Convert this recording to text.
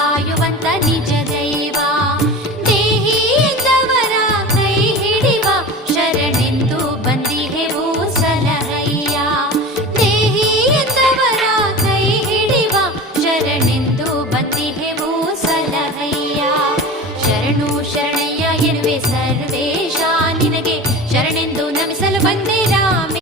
ಕಾಯುವಂತ ನಿಜ ದೈವ. ದೇಹಿ ಎಂದವರ ಕೈ ಹಿಡಿವ ಶರಣೆಂದು ಬಂದಿಹೆವು ಸಲಹಯ್ಯ. ದೇಹಿ ಎಂದವರ ಕೈ ಹಿಡಿವ ಶರಣೆಂದು ಬಂದಿಹೆವು ಸಲಹಯ್ಯ. ಶರಣು ಶರಣಯ್ಯ ಎನ್ನುವೆ ಸರ್ವೇ